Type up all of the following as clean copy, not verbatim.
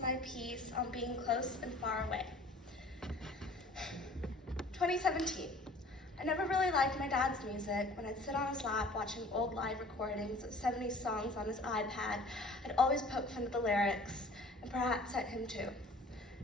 my piece on being close and far away. 2017. I never really liked my dad's music. When I'd sit on his lap watching old live recordings of 70s songs on his iPad, I'd always poke fun at the lyrics, and perhaps at him too.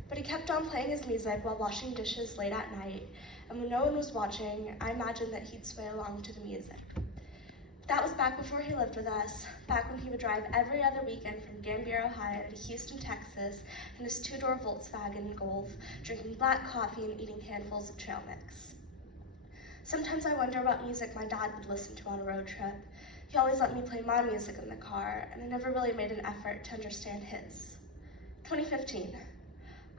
But he kept on playing his music while washing dishes late at night, and when no one was watching, I imagined that he'd sway along to the music. But that was back before he lived with us, back when he would drive every other weekend from Gambier, Ohio to Houston, Texas, in his two-door Volkswagen Golf, drinking black coffee and eating handfuls of trail mix. Sometimes I wonder what music my dad would listen to on a road trip. He always let me play my music in the car, and I never really made an effort to understand his. 2015.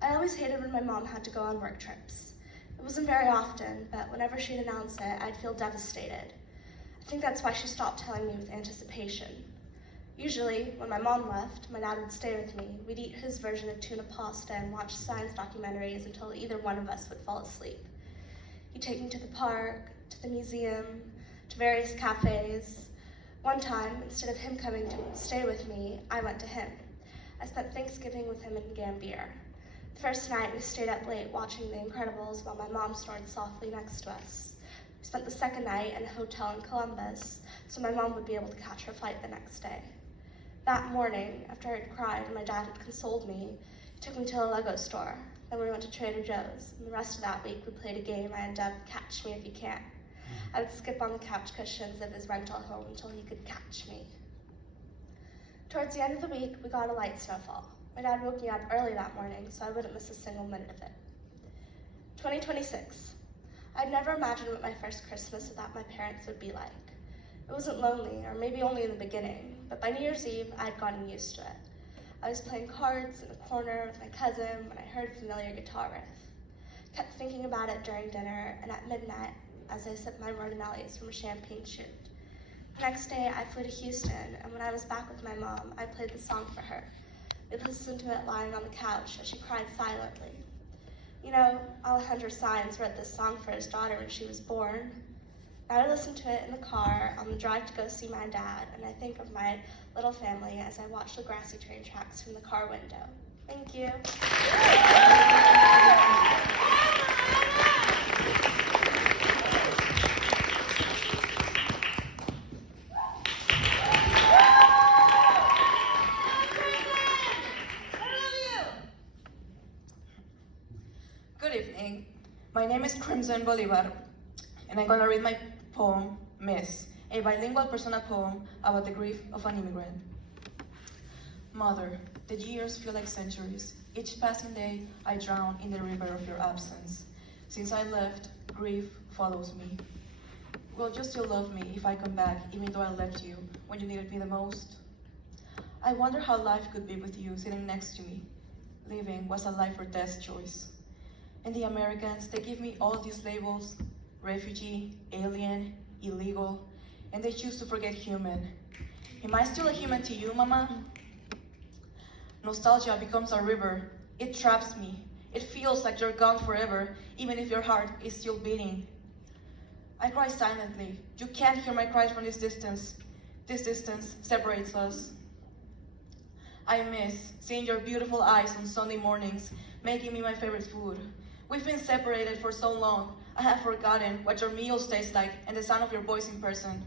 I always hated when my mom had to go on work trips. It wasn't very often, but whenever she'd announce it, I'd feel devastated. I think that's why she stopped telling me with anticipation. Usually, when my mom left, my dad would stay with me. We'd eat his version of tuna pasta and watch science documentaries until either one of us would fall asleep. He'd take me to the park, to the museum, to various cafes. One time, instead of him coming to stay with me, I went to him. I spent Thanksgiving with him in Gambier. The first night, we stayed up late watching The Incredibles while my mom snored softly next to us. We spent the second night in a hotel in Columbus, so my mom would be able to catch her flight the next day. That morning, after I had cried and my dad had consoled me, he took me to a Lego store. Then we went to Trader Joe's, and the rest of that week we played a game I had dubbed Catch Me If You Can. I would skip on the couch cushions of his rental home until he could catch me. Towards the end of the week, we got a light snowfall. My dad woke me up early that morning, so I wouldn't miss a single minute of it. 2026. I'd never imagined what my first Christmas without my parents would be like. It wasn't lonely, or maybe only in the beginning, but by New Year's Eve, I'd gotten used to it. I was playing cards in a corner with my cousin when I heard a familiar guitar riff. Kept thinking about it during dinner and at midnight as I sipped my Martinellis from a champagne shoot. The next day, I flew to Houston, and when I was back with my mom, I played the song for her. We listened to it lying on the couch as she cried silently. You know, Alejandro Sainz wrote this song for his daughter when she was born. Now I listen to it in the car on the drive to go see my dad, and I think of my little family as I watch the grassy train tracks from the car window. Thank you. Good evening. My name is Crimson Bolivar, and I'm going to read my poem, Miss, a bilingual personal poem about the grief of an immigrant. Mother, the years feel like centuries. Each passing day, I drown in the river of your absence. Since I left, grief follows me. Will you still love me if I come back, even though I left you when you needed me the most? I wonder how life could be with you sitting next to me. Living was a life or death choice. And the Americans, they give me all these labels: refugee, alien, illegal, and they choose to forget human. Am I still a human to you, Mama? Nostalgia becomes a river. It traps me. It feels like you're gone forever, even if your heart is still beating. I cry silently. You can't hear my cries from this distance. This distance separates us. I miss seeing your beautiful eyes on Sunday mornings, making me my favorite food. We've been separated for so long, I have forgotten what your meals taste like and the sound of your voice in person.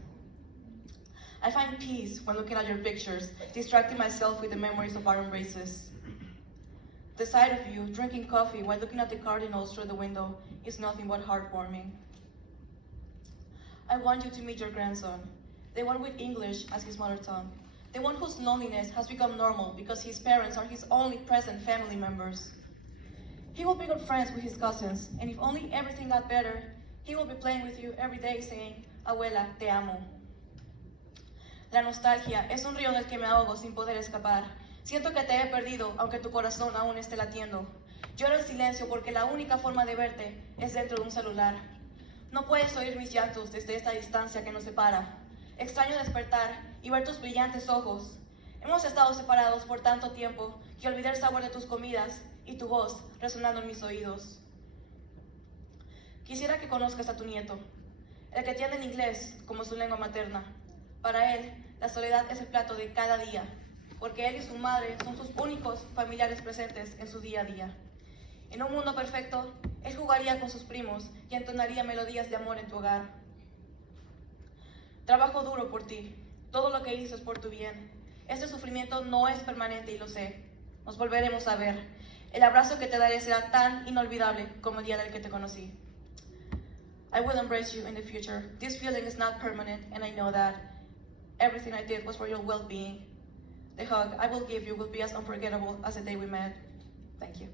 I find peace when looking at your pictures, distracting myself with the memories of our embraces. The sight of you drinking coffee while looking at the cardinals through the window is nothing but heartwarming. I want you to meet your grandson, the one with English as his mother tongue, the one whose loneliness has become normal because his parents are his only present family members. He will be good friends with his cousins, and if only everything got better, he will be playing with you every day saying, Abuela, te amo. La nostalgia es un río en el que me ahogo sin poder escapar. Siento que te he perdido, aunque tu corazón aún esté latiendo. Lloro en silencio porque la única forma de verte es dentro de un celular. No puedes oír mis llantos desde esta distancia que nos separa. Extraño despertar y ver tus brillantes ojos. Hemos estado separados por tanto tiempo que olvidé el sabor de tus comidas y tu voz resonando en mis oídos. Quisiera que conozcas a tu nieto, el que tiene el inglés como su lengua materna. Para él, la soledad es el plato de cada día. porque él y su madre son sus únicos familiares presentes en su día a día. En un mundo perfecto, él jugaría con sus primos y entonaría melodías de amor en tu hogar. Trabajo duro por ti, todo lo que hizo es por tu bien. Este sufrimiento no es permanente y lo sé. Nos volveremos a ver. El abrazo que te daré será tan inolvidable como el día del que te conocí. I will embrace you in the future. This feeling is not permanent, and I know that everything I did was for your well-being. The hug I will give you will be as unforgettable as the day we met. Thank you.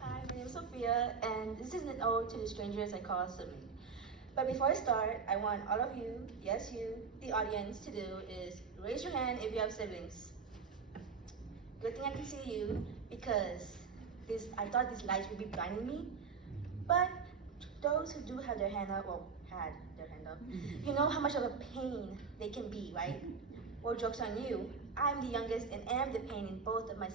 Hi, my name is Sophia, and this is an ode to the strangers I call sibling. But before I start, I want all of you, yes you, the audience, to do is raise your hand if you have siblings. Good thing I can see you, because I thought these lights would be blinding me. But those who do have their hand up, well, had their hand up, you know how much of a pain they can be, right? Well, joke's on you. I'm the youngest and am the pain in both of my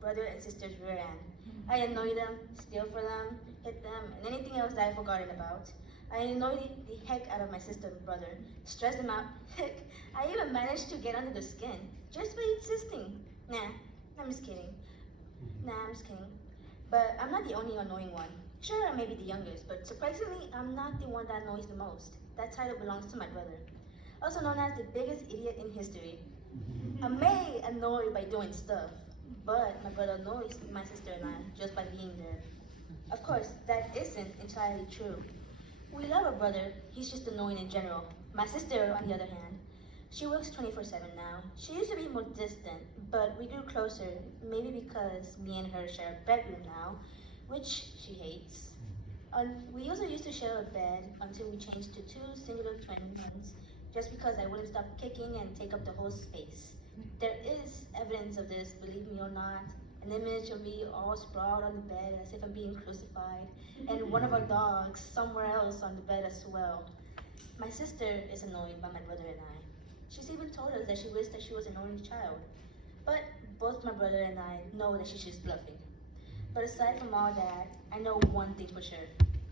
brother and sister's rear end. I annoy them, steal for them, hit them, and anything else that I've forgotten about. I annoy the heck out of my sister and brother, stress them out. Heck, I even managed to get under their skin, just by insisting. Nah, I'm just kidding. But I'm not the only annoying one. Sure, I may be the youngest, but surprisingly, I'm not the one that annoys the most. That title belongs to my brother, also known as the biggest idiot in history. I may annoy by doing stuff, but my brother annoys my sister and I just by being there. Of course, that isn't entirely true. We love our brother, he's just annoying in general. My sister, on the other hand, she works 24/7 now. She used to be more distant, but we grew closer, maybe because me and her share a bedroom now, which she hates. We also used to share a bed until we changed to two singular twin ones, just because I wouldn't stop kicking and take up the whole space. There is evidence of this, believe me or not. An image of me all sprawled on the bed as if I'm being crucified, and one of our dogs somewhere else on the bed as well. My sister is annoyed by my brother and I. She's even told us that she wished that she was an only child. But both my brother and I know that she's just bluffing. But aside from all that, I know one thing for sure,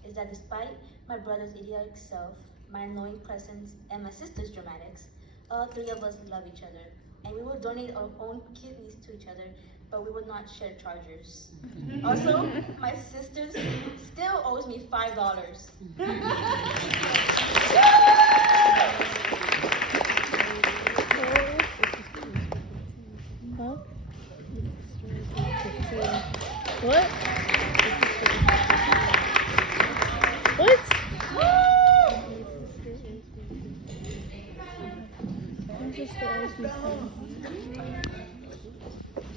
is that despite my brother's idiotic self, my annoying presence, and my sister's dramatics, all three of us love each other. And we will donate our own kidneys to each other, but we will not share chargers. Also, my sister still owes me $5. What? What?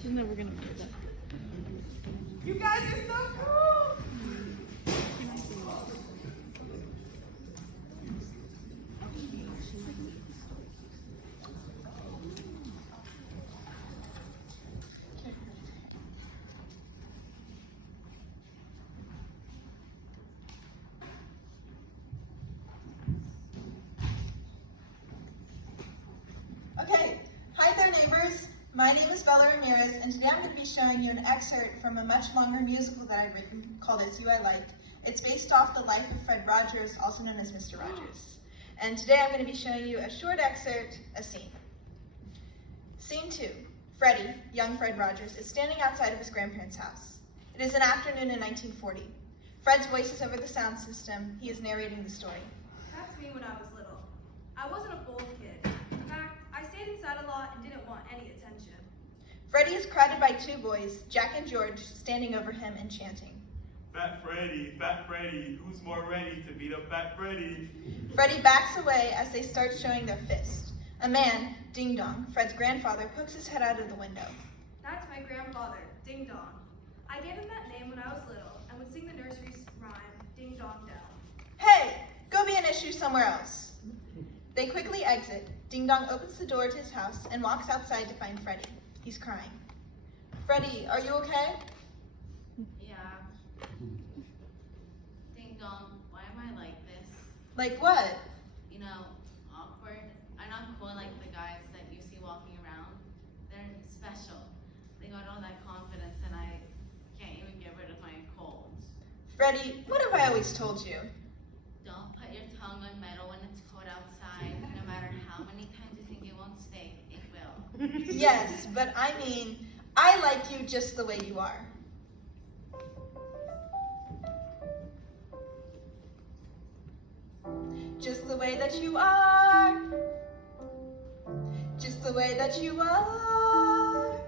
She's never gonna do that. You guys are so cool! Okay, hi there neighbors. My name is Bella Ramirez, and today I'm going to be showing you an excerpt from a much longer musical that I've written called It's You I Like. It's based off the life of Fred Rogers, also known as Mr. Rogers. And today I'm going to be showing you a short excerpt, a scene. Scene 2. Freddie, young Fred Rogers, is standing outside of his grandparents' house. It is an afternoon in 1940. Fred's voice is over the sound system. He is narrating the story. That's me when I was little. I wasn't a bold kid. In fact, I stayed inside a lot and didn't want any attention. Freddie is crowded by two boys, Jack and George, standing over him and chanting. Fat Freddy, who's more ready to beat up Fat Freddy? Freddie backs away as they start showing their fist. A man, Ding Dong, Fred's grandfather, pokes his head out of the window. That's my grandfather, Ding Dong. I gave him that name when I was little and would sing the nursery rhyme, Ding Dong Dell. Hey, go be an issue somewhere else. They quickly exit. Ding Dong opens the door to his house and walks outside to find Freddie. He's crying. Freddie, are you okay? Yeah. Ding dong, why am I like this? Like what? You know, awkward. I'm not cool like the guys that you see walking around. They're special. They got all that Freddie, what have I always told you? Don't put your tongue on metal when it's cold outside. No matter how many times you think it won't stay, it will. Yes, but I mean, I like you just the way you are. Just the way that you are. Just the way that you are.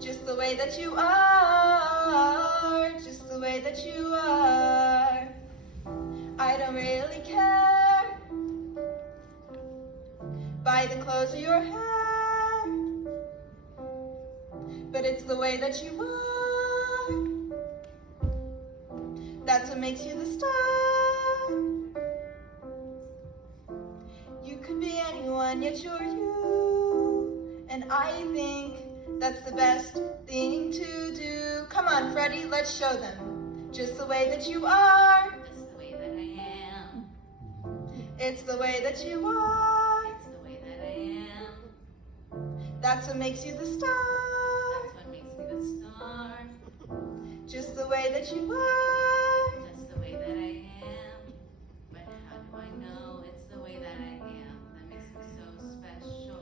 Just the way that you are. Just the way that you are. I don't really care. By the clothes of your hair. But it's the way that you are. That's what makes you the star. You could be anyone, yet you're you. And I think that's the best thing to do. Come on, Freddie, let's show them. Just the way that you are. Just the way that I am. It's the way that you are. It's the way that I am. That's what makes you the star. That's what makes me the star. Just the way that you are. Just the way that I am. But how do I know it's the way that I am that makes me so special?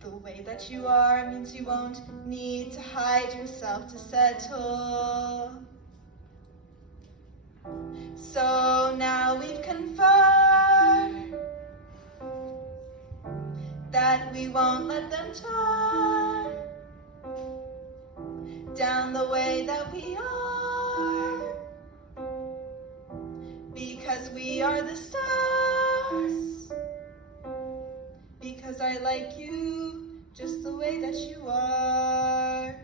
The way that you are means you won't need to hide yourself to settle. So now we've confirmed that we won't let them turn down the way that we are, because we are the stars, because I like you just the way that you are.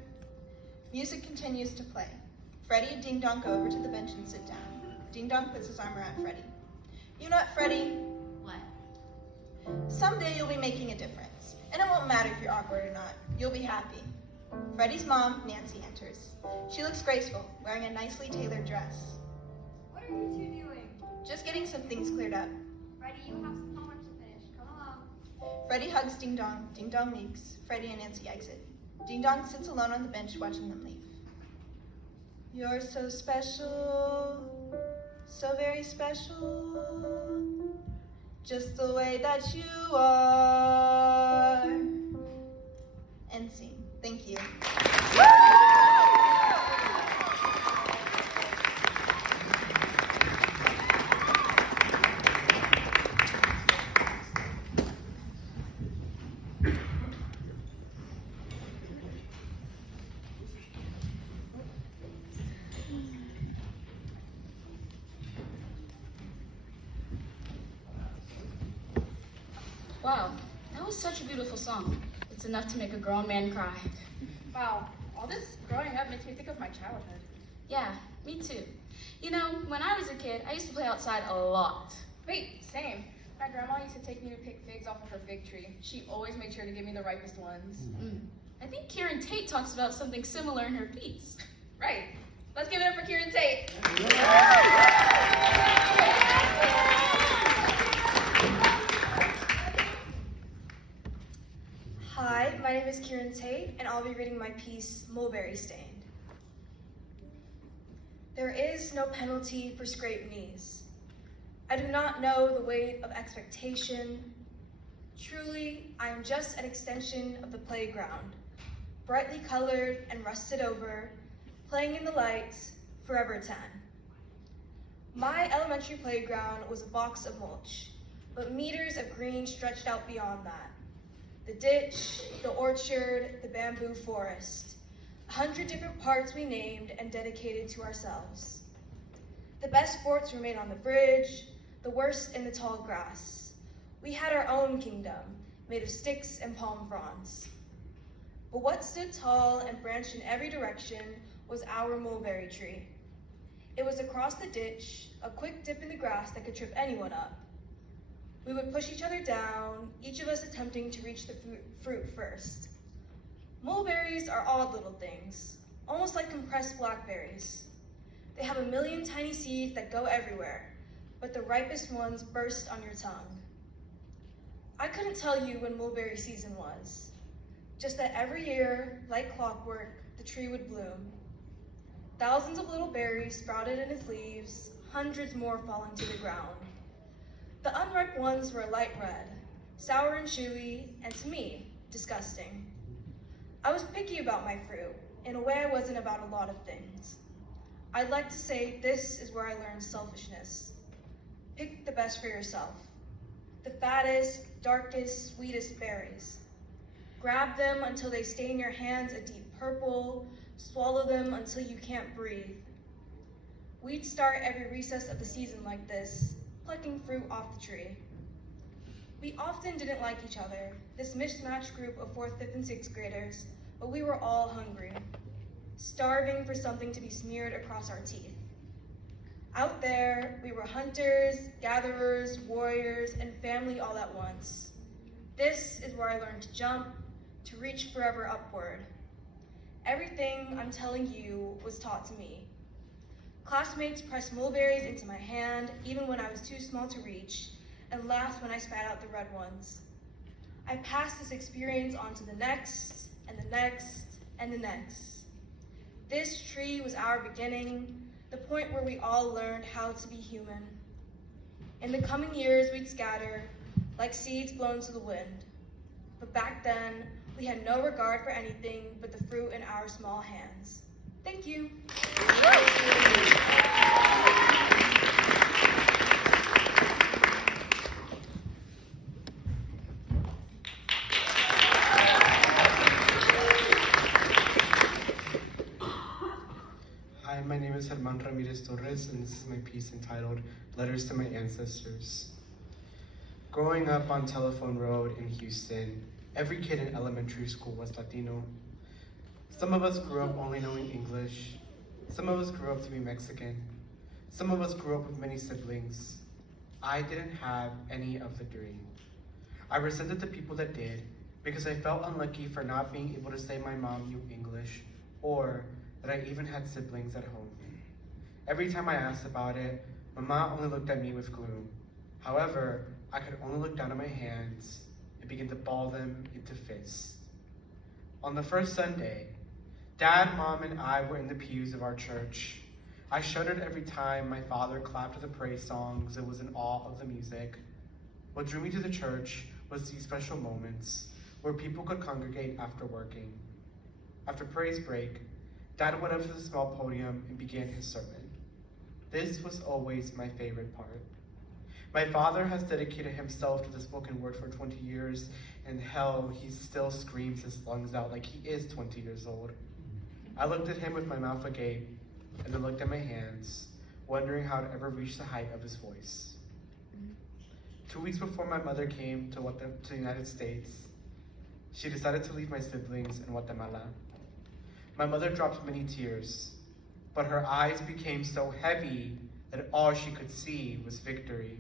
Music continues to play. Freddie and Ding Dong go over to the bench and sit down. Ding Dong puts his arm around Freddie. You know what, Freddie? What? Someday you'll be making a difference. And it won't matter if you're awkward or not. You'll be happy. Freddie's mom, Nancy, enters. She looks graceful, wearing a nicely tailored dress. What are you two doing? Just getting some things cleared up. Freddie, you have some homework to finish. Come along. Freddie hugs Ding Dong. Ding Dong leaves. Freddie and Nancy exit. Ding Dong sits alone on the bench watching them leave. You're so special, so very special, just the way that you are. End scene. Thank you. Wow, that was such a beautiful song. It's enough to make a grown man cry. Wow, all this growing up makes me think of my childhood. Yeah, me too. You know, when I was a kid, I used to play outside a lot. Wait, same. My grandma used to take me to pick figs off of her fig tree. She always made sure to give me the ripest ones. I think Kieran Tate talks about something similar in her piece. Right. Let's give it up for Kieran Tate. Hi, my name is Kieran Tate, and I'll be reading my piece, Mulberry Stained. There is no penalty for scraped knees. I do not know the weight of expectation. Truly, I am just an extension of the playground, brightly colored and rusted over, playing in the lights, forever tan. My elementary playground was a box of mulch, but meters of green stretched out beyond that. The ditch, the orchard, the bamboo forest. 100 different parts we named and dedicated to ourselves. The best sports were made on the bridge, the worst in the tall grass. We had our own kingdom, made of sticks and palm fronds. But what stood tall and branched in every direction was our mulberry tree. It was across the ditch, a quick dip in the grass that could trip anyone up. We would push each other down, each of us attempting to reach the fruit first. Mulberries are odd little things, almost like compressed blackberries. They have a million tiny seeds that go everywhere, but the ripest ones burst on your tongue. I couldn't tell you when mulberry season was, just that every year, like clockwork, the tree would bloom. Thousands of little berries sprouted in its leaves, hundreds more falling to the ground. The unripe ones were a light red, sour and chewy, and to me, disgusting. I was picky about my fruit, in a way I wasn't about a lot of things. I'd like to say this is where I learned selfishness. Pick the best for yourself. The fattest, darkest, sweetest berries. Grab them until they stain your hands a deep purple, swallow them until you can't breathe. We'd start every recess of the season like this, plucking fruit off the tree. We often didn't like each other, this mismatched group of 4th, 5th, and 6th graders, but we were all hungry, starving for something to be smeared across our teeth. Out there, we were hunters, gatherers, warriors, and family all at once. This is where I learned to jump, to reach forever upward. Everything I'm telling you was taught to me. Classmates pressed mulberries into my hand, even when I was too small to reach, and laughed when I spat out the red ones. I passed this experience on to the next, and the next, and the next. This tree was our beginning, the point where we all learned how to be human. In the coming years, we'd scatter, like seeds blown to the wind. But back then, we had no regard for anything but the fruit in our small hands. Thank you. Hi, my name is Herman Ramirez Torres, and this is my piece entitled Letters to My Ancestors. Growing up on Telephone Road in Houston, every kid in elementary school was Latino. Some of us grew up only knowing English. Some of us grew up to be Mexican. Some of us grew up with many siblings. I didn't have any of the three. I resented the people that did because I felt unlucky for not being able to say my mom knew English or that I even had siblings at home. Every time I asked about it, Mama only looked at me with gloom. However, I could only look down at my hands and begin to ball them into fists. On the first Sunday, Dad, Mom, and I were in the pews of our church. I shuddered every time my father clapped the praise songs and was in awe of the music. What drew me to the church was these special moments where people could congregate after working. After praise break, Dad went up to the small podium and began his sermon. This was always my favorite part. My father has dedicated himself to the spoken word for 20 years, and hell, he still screams his lungs out like he is 20 years old. I looked at him with my mouth agape, and then looked at my hands, wondering how to ever reach the height of his voice. 2 weeks before my mother came to the United States, she decided to leave my siblings in Guatemala. My mother dropped many tears, but her eyes became so heavy that all she could see was victory.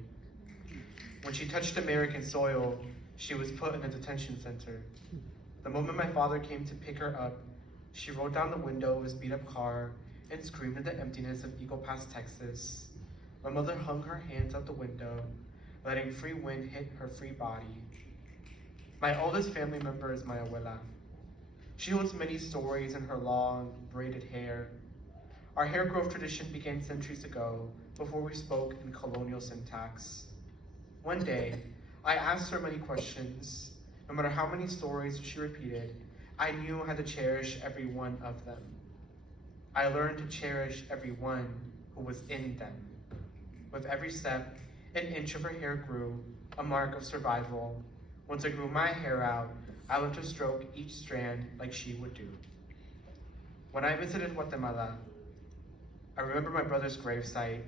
When she touched American soil, she was put in a detention center. The moment my father came to pick her up, she rolled down the window of his beat-up car and screamed in the emptiness of Eagle Pass, Texas. My mother hung her hands out the window, letting free wind hit her free body. My oldest family member is my abuela. She holds many stories in her long, braided hair. Our hair growth tradition began centuries ago, before we spoke in colonial syntax. One day, I asked her many questions. No matter how many stories she repeated, I knew I had to cherish every one of them. I learned to cherish every one who was in them. With every step, an inch of her hair grew, a mark of survival. Once I grew my hair out, I learned to stroke each strand like she would do. When I visited Guatemala, I remember my brother's gravesite,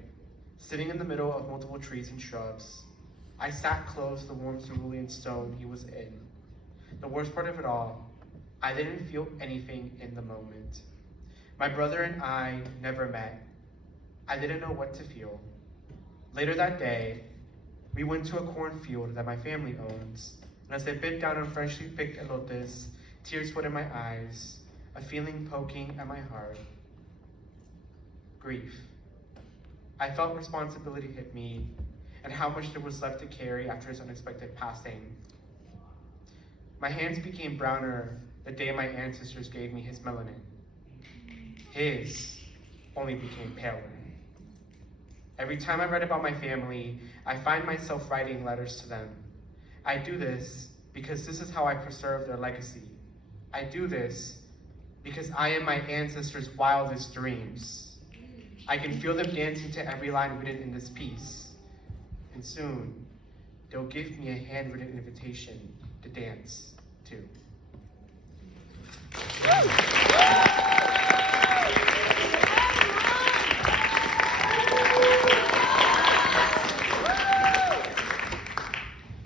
sitting in the middle of multiple trees and shrubs. I sat close to the warm cerulean stone he was in. The worst part of it all, I didn't feel anything in the moment. My brother and I never met. I didn't know what to feel. Later that day, we went to a cornfield that my family owns, and as I bit down on freshly picked elotes, tears wet in my eyes, a feeling poking at my heart. Grief. I felt responsibility hit me, and how much there was left to carry after his unexpected passing. My hands became browner the day my ancestors gave me his melanin. His, only became paler. Every time I read about my family, I find myself writing letters to them. I do this because this is how I preserve their legacy. I do this because I am my ancestors' wildest dreams. I can feel them dancing to every line written in this piece. And soon, they'll give me a handwritten invitation to dance, too.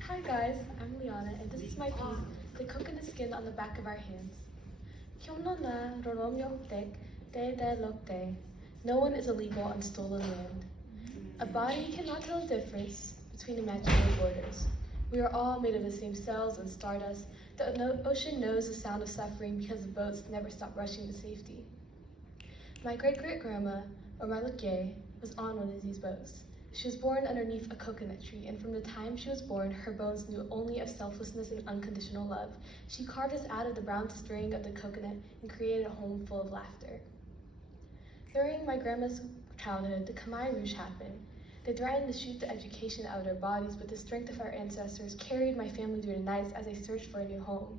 Hi guys, I'm Liana, and this is my piece, The Cook in the Skin on the Back of Our Hands. No one is illegal on stolen land. A body cannot tell the difference between imaginary borders. We are all made of the same cells and stardust. The ocean knows the sound of suffering because the boats never stop rushing to safety. My great-great-grandma, or my Lukie, was on one of these boats. She was born underneath a coconut tree, and from the time she was born, her bones knew only of selflessness and unconditional love. She carved us out of the brown string of the coconut and created a home full of laughter. During my grandma's childhood, the Khmer Rouge happened. They threatened to shoot the education out of our bodies, but the strength of our ancestors carried my family through the nights as they searched for a new home.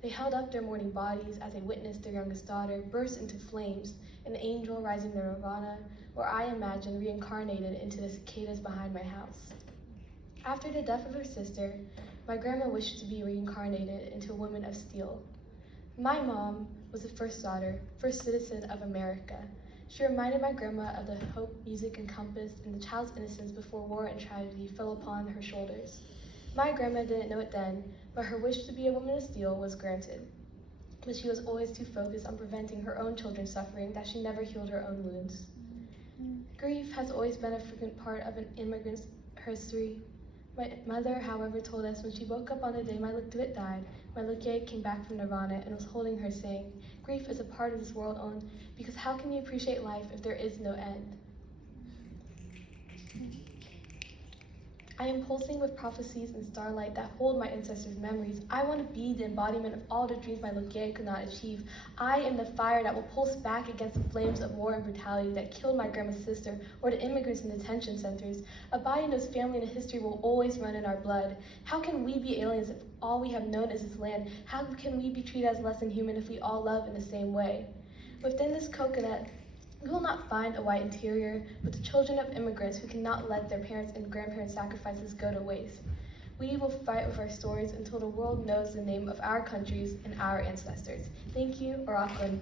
They held up their mourning bodies as they witnessed their youngest daughter burst into flames, an angel rising to nirvana, or I imagine reincarnated into the cicadas behind my house. After the death of her sister, my grandma wished to be reincarnated into a woman of steel. My mom was the first daughter, first citizen of America. She reminded my grandma of the hope music encompassed in the child's innocence before war and tragedy fell upon her shoulders. My grandma didn't know it then, but her wish to be a woman of steel was granted. But she was always too focused on preventing her own children's suffering that she never healed her own wounds. Grief has always been a frequent part of an immigrant's history. My mother, however, told us when she woke up on the day my Lukduit died, my Lukie came back from Nirvana and was holding her, saying, "Grief is a part of this world own, because how can you appreciate life if there is no end?" I am pulsing with prophecies and starlight that hold my ancestors' memories. I want to be the embodiment of all the dreams my Lukie could not achieve. I am the fire that will pulse back against the flames of war and brutality that killed my grandma's sister or the immigrants in detention centers. A body whose family and history will always run in our blood. How can we be aliens if all we have known is this land? How can we be treated as less than human if we all love in the same way? Within this coconut, we will not find a white interior, but the children of immigrants who cannot let their parents' and grandparents' sacrifices go to waste. We will fight with our stories until the world knows the name of our countries and our ancestors. Thank you, Arakan.